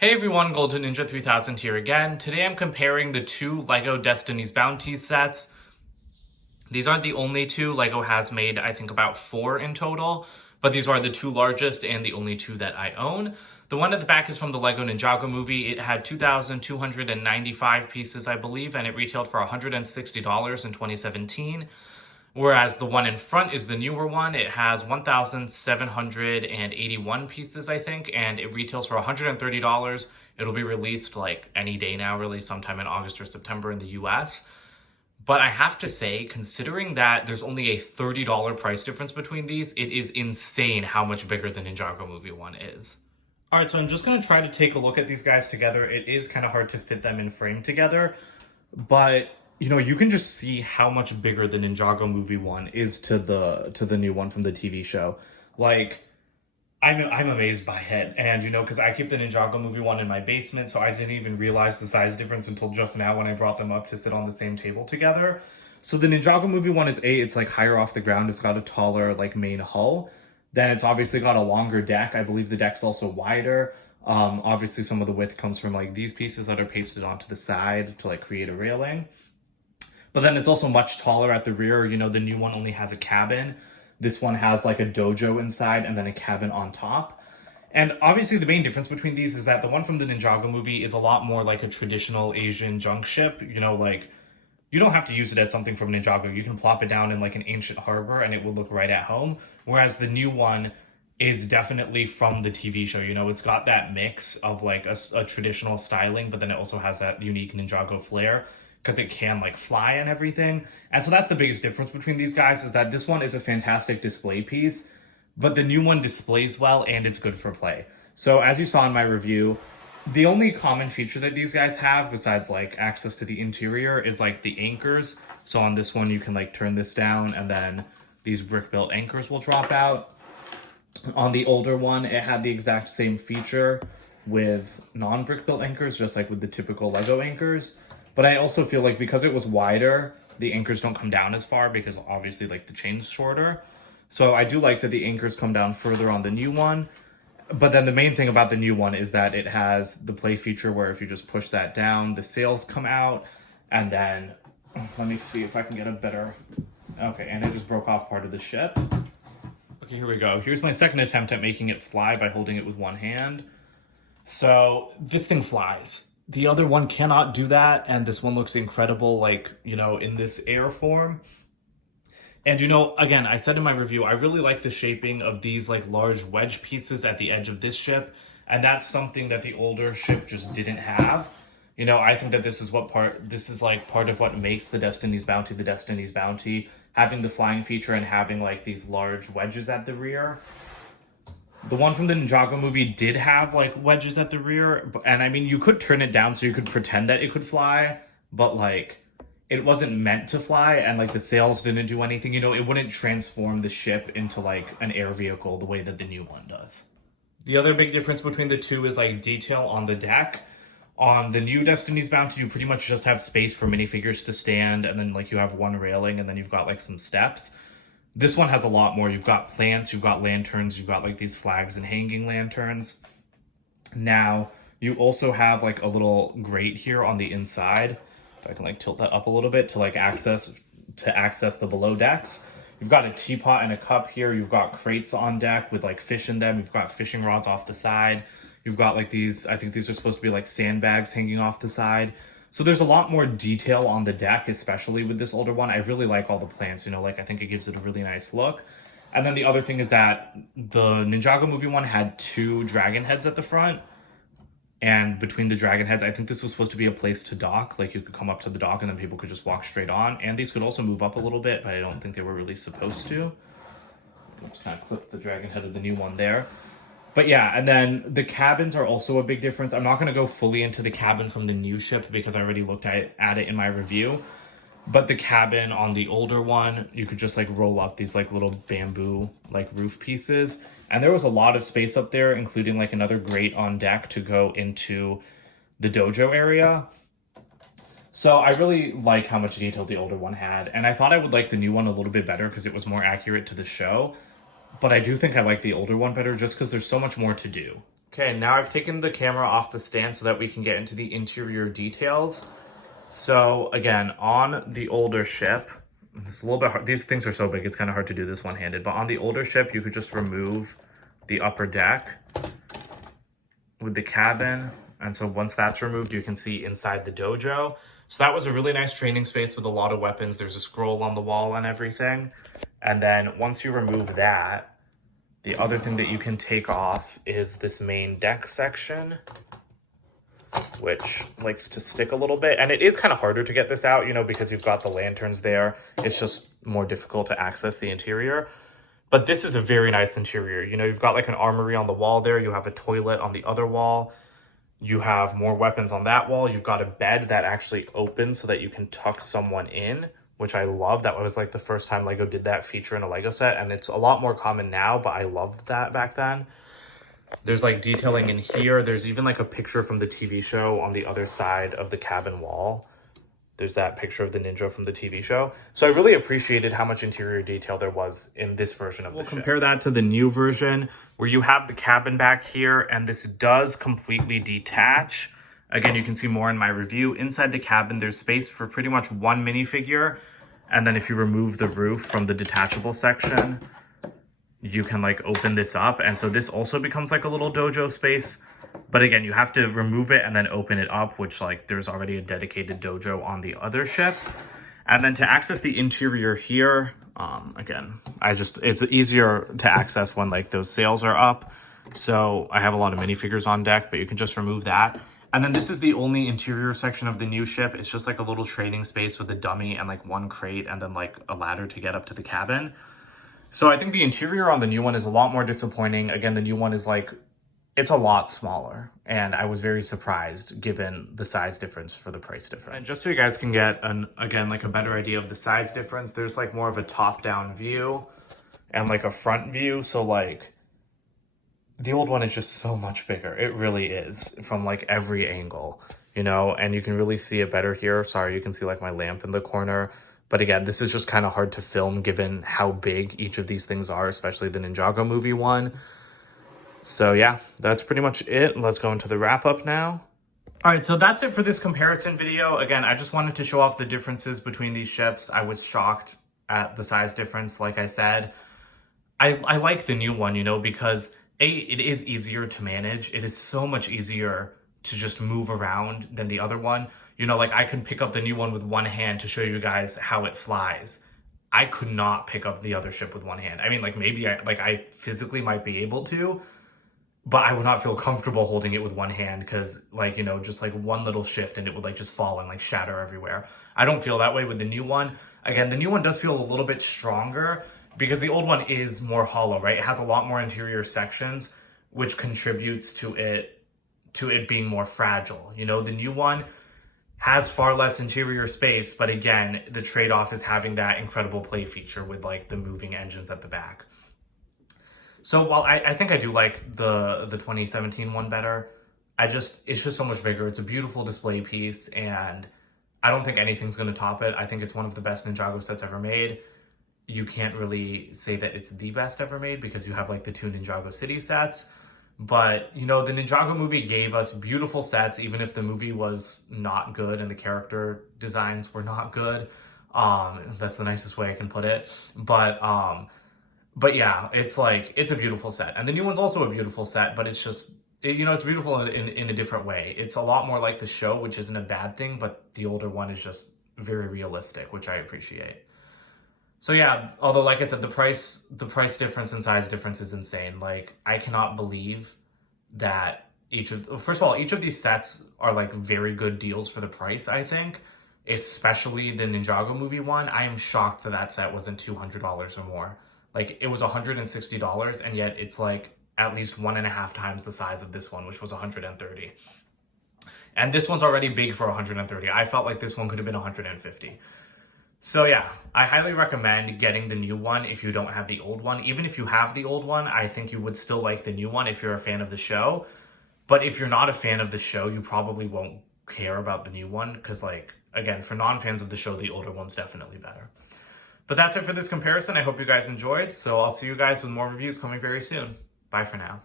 Hey everyone, Golden Ninja 3000 here again. Today I'm comparing the two LEGO Destiny's Bounty sets. These aren't the only two. LEGO has made, I think, about 4 in total, but these are the two largest and the only two that I own. The one at the back is from the LEGO Ninjago Movie. It had 2,295 pieces, I believe, and it retailed for $160 in 2017. Whereas the one in front is the newer one. It has 1,781 pieces, I think, and it retails for $130. It'll be released like any day now, really, sometime in August or September in the US. But I have to say, considering that there's only a $30 price difference between these, it is insane how much bigger the Ninjago Movie one is. All right, so I'm just going to try to take a look at these guys together. It is kind of hard to fit them in frame together, but you can just see how much bigger the Ninjago Movie one is to the new one from the TV show. Like, I'm amazed by it, and because I keep the Ninjago Movie one in my basement, so I didn't even realize the size difference until just now when I brought them up to sit on the same table together. So the Ninjago Movie one is it's like higher off the ground. It's got a taller like main hull. Then it's obviously got a longer deck. I believe the deck's also wider. Obviously some of the width comes from like these pieces that are pasted onto the side to like create a railing. But then it's also much taller at the rear. The new one only has a cabin. This one has like a dojo inside and then a cabin on top. And obviously the main difference between these is that the one from the Ninjago Movie is a lot more like a traditional Asian junk ship. Like you don't have to use it as something from Ninjago. You can plop it down in like an ancient harbor and it will look right at home. Whereas the new one is definitely from the TV show. It's got that mix of like a traditional styling, but then it also has that unique Ninjago flair, because it can like fly and everything. And so that's the biggest difference between these guys, is that this one is a fantastic display piece, but the new one displays well and it's good for play. So as you saw in my review, the only common feature that these guys have, besides like access to the interior, is like the anchors. So on this one, you can like turn this down and then these brick built anchors will drop out. On the older one, it had the exact same feature with non-brick built anchors, just like with the typical LEGO anchors. But I also feel like because it was wider, the anchors don't come down as far because obviously like the chain's shorter. So I do like that the anchors come down further on the new one. But then the main thing about the new one is that it has the play feature where if you just push that down, the sails come out. And then, let me see if I can get a better... Okay, and it just broke off part of the ship. Okay, here we go. Here's my second attempt at making it fly by holding it with one hand. So this thing flies. The other one cannot do that, and this one looks incredible, like, in this air form. And, again, I said in my review, I really like the shaping of these, like, large wedge pieces at the edge of this ship, and that's something that the older ship just didn't have. I think that this is part of what makes the Destiny's Bounty, having the flying feature and having, like, these large wedges at the rear. The one from the Ninjago Movie did have like wedges at the rear, and I mean, you could turn it down so you could pretend that it could fly, but like it wasn't meant to fly, and like the sails didn't do anything. It wouldn't transform the ship into like an air vehicle the way that the new one does. The other big difference between the two is like detail on the deck. On the new Destiny's Bounty, you pretty much just have space for minifigures to stand, and then like you have one railing, and then you've got like some steps. This one has a lot more. You've got plants, you've got lanterns, you've got like these flags and hanging lanterns. Now, you also have like a little grate here on the inside. If I can like tilt that up a little bit to like access the below decks. You've got a teapot and a cup here. You've got crates on deck with like fish in them. You've got fishing rods off the side. You've got like these, I think these are supposed to be like sandbags hanging off the side. So there's a lot more detail on the deck, especially with this older one. I really like all the plants, like I think it gives it a really nice look. And then the other thing is that the Ninjago Movie one had 2 dragon heads at the front. And between the dragon heads, I think this was supposed to be a place to dock. Like you could come up to the dock and then people could just walk straight on. And these could also move up a little bit, but I don't think they were really supposed to. Just kind of clip the dragon head of the new one there. But yeah, and then the cabins are also a big difference. I'm not going to go fully into the cabin from the new ship because I already looked at it in my review. But the cabin on the older one, you could just like roll up these like little bamboo like roof pieces. And there was a lot of space up there, including like another grate on deck to go into the dojo area. So I really like how much detail the older one had. And I thought I would like the new one a little bit better because it was more accurate to the show. But I do think I like the older one better just because there's so much more to do. Okay, now I've taken the camera off the stand so that we can get into the interior details. So again, on the older ship, it's a little bit hard. These things are so big, it's kind of hard to do this one-handed. But on the older ship, you could just remove the upper deck with the cabin. And so once that's removed, you can see inside the dojo. So that was a really nice training space with a lot of weapons. There's a scroll on the wall and everything. And then once you remove that, the other thing that you can take off is this main deck section, which likes to stick a little bit. And it is kind of harder to get this out, you know, because you've got the lanterns there. It's just more difficult to access the interior. But this is a very nice interior. You know, you've got like an armory on the wall there. You have a toilet on the other wall. You have more weapons on that wall. You've got a bed that actually opens so that you can tuck someone in, which I love. That was like the first time LEGO did that feature in a LEGO set. And it's a lot more common now, but I loved that back then. There's like detailing in here. There's even like a picture from the TV show on the other side of the cabin wall. There's that picture of the ninja from the TV show. So I really appreciated how much interior detail there was in this version of the ship. We'll compare that to the new version where you have the cabin back here and this does completely detach. Again, you can see more in my review. Inside the cabin, there's space for pretty much one minifigure. And then if you remove the roof from the detachable section, you can like open this up. And so this also becomes like a little dojo space. But again, you have to remove it and then open it up, which like there's already a dedicated dojo on the other ship. And then to access the interior here, again, it's easier to access when like those sails are up. So I have a lot of minifigures on deck, but you can just remove that. And then this is the only interior section of the new ship. It's just like a little trading space with a dummy and like one crate and then like a ladder to get up to the cabin. So I think the interior on the new one is a lot more disappointing. Again, the new one is like, it's a lot smaller, and I was very surprised given the size difference for the price difference. And just so you guys can get, again, like a better idea of the size difference, there's like more of a top-down view and like a front view. So like the old one is just so much bigger. It really is from like every angle, you know, and you can really see it better here. Sorry, you can see like my lamp in the corner. But again, this is just kind of hard to film given how big each of these things are, especially the Ninjago Movie one. So yeah, that's pretty much it. Let's go into the wrap up now. All right, so that's it for this comparison video. Again, I just wanted to show off the differences between these ships. I was shocked at the size difference, like I said. I like the new one, you know, because it is easier to manage. It is so much easier to just move around than the other one. You know, like I can pick up the new one with one hand to show you guys how it flies. I could not pick up the other ship with one hand. I mean, like maybe I physically might be able to, but I would not feel comfortable holding it with one hand because like, you know, just like one little shift and it would like just fall and like shatter everywhere. I don't feel that way with the new one. Again, the new one does feel a little bit stronger because the old one is more hollow, right? It has a lot more interior sections, which contributes to it being more fragile. You know, the new one has far less interior space, but again, the trade-off is having that incredible play feature with like the moving engines at the back. So while I think I do like the 2017 one better, it's just so much bigger. It's a beautiful display piece, and I don't think anything's going to top it. I think it's one of the best Ninjago sets ever made. You can't really say that it's the best ever made because you have like the two Ninjago City sets. But, you know, the Ninjago movie gave us beautiful sets, even if the movie was not good and the character designs were not good. That's the nicest way I can put it. But yeah, it's a beautiful set. And the new one's also a beautiful set, but it's just, you know, it's beautiful in a different way. It's a lot more like the show, which isn't a bad thing, but the older one is just very realistic, which I appreciate. So yeah, although like I said, the price difference and size difference is insane. Like I cannot believe that first of all, each of these sets are like very good deals for the price, I think, especially the Ninjago Movie one. I am shocked that set wasn't $200 or more. Like it was $160 and yet it's like at least 1.5 times the size of this one, which was $130. And this one's already big for $130. I felt like this one could have been $150. So yeah, I highly recommend getting the new one if you don't have the old one. Even if you have the old one, I think you would still like the new one if you're a fan of the show. But if you're not a fan of the show, you probably won't care about the new one because, like, again, for non-fans of the show, the older one's definitely better. But that's it for this comparison. I hope you guys enjoyed. So I'll see you guys with more reviews coming very soon. Bye for now.